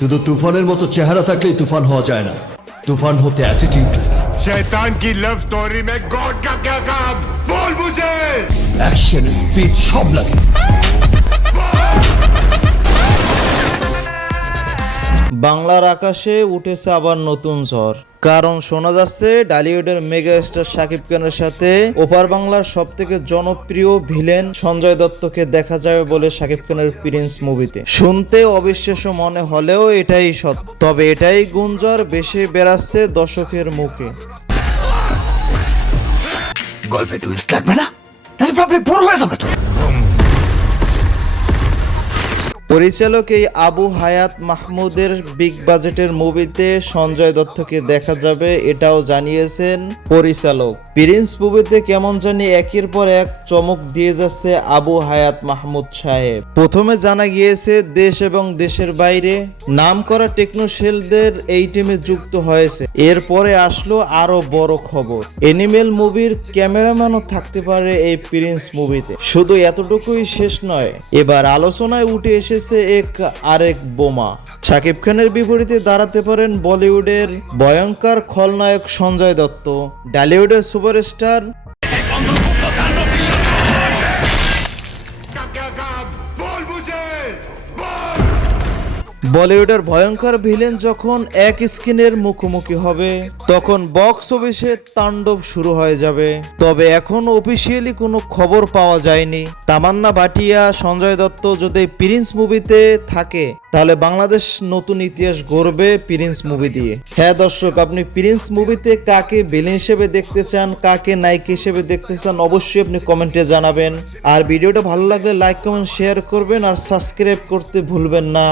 শুধু তুফানের মতো চেহারা থাকলেই তুফান হওয়া যায় না, তুফান হতে অ্যাটিটিউড লাগে। शैतान की लव स्टोरी में गॉड का क्या काम, बोल मुझे। অ্যাকশন, স্পিড সব লাগে। বাংলার আকাশে উঠেছে আবার নতুন ঝড়, কারণ শোনা যাচ্ছে ডালিউডের মেগা স্টার শাকিব খানের সাথে ওপার বাংলার সব থেকে জনপ্রিয় ভিলেন সঞ্জয় দত্তকে দেখা যাবে বলে শাকিব খানের প্রিন্স মুভিতে। শুনতে অবিশ্বাস্য মনে হলেও এটাই সত্য। তবে এটাই গুঞ্জন বেশি বেড়াচ্ছে দর্শকের মুখে। গল্পে টুইস্ট লাগবে না, নাহলে পাবলিক বোর হয়ে যাবে তো। পরিচালক এই আবু হায়াত মাহমুদের বিগ বাজেটের মুভিতে সঞ্জয় দত্তকে দেখা যাবে, এটাও জানিয়েছেন পরিচালক। প্রিন্স মুভিতে কেমন জানি একের পর এক চমক দিয়ে যাচ্ছে আবু হায়াত মাহমুদ সাহেব। প্রথমে জানা গিয়েছে দেশ এবং দেশের বাইরে নামকরা টেকনোশিল্পদের এই টিমে যুক্ত হয়েছে। এরপরে আসলো আরো বড় খবর, এনিমেল মুভির ক্যামেরাম্যানও থাকতে পারে এই প্রিন্স মুভিতে। শুধু এতটুকুই শেষ নয়, এবার আলোচনায় উঠে এসেছে আরেক বোমা। শাকিব খানের বিপরীতে দাঁড়াতে পারেন বলিউডের ভয়ঙ্কর খলনায়ক সঞ্জয় দত্ত। ডালিউডের সুপারস্টার का क्या काम, बोल मुझे। বলিউডের ভয়ঙ্কর ভিলেন যখন এক স্ক্রিনের মুখোমুখি হবে, তখন বক্স অফিসে তাণ্ডব শুরু হয়ে যাবে। তবে এখন অফিসিয়ালি কোনো খবর পাওয়া যায়নি। তামান্না ভাটিয়া, সঞ্জয় দত্ত যদি প্রিন্স মুভিতে থাকে, তাহলে বাংলাদেশ নতুন ইতিহাস গড়বে প্রিন্স মুভি দিয়ে। হ্যাঁ দর্শক, আপনি প্রিন্স মুভিতে কাকে ভিলেন হিসেবে দেখতে চান, কাকে নায়ক হিসেবে দেখতে চান, অবশ্যই আপনি কমেন্টে জানাবেন। আর ভিডিওটা ভালো লাগলে লাইক কমেন্ট শেয়ার করবেন আর সাবস্ক্রাইব করতে ভুলবেন না।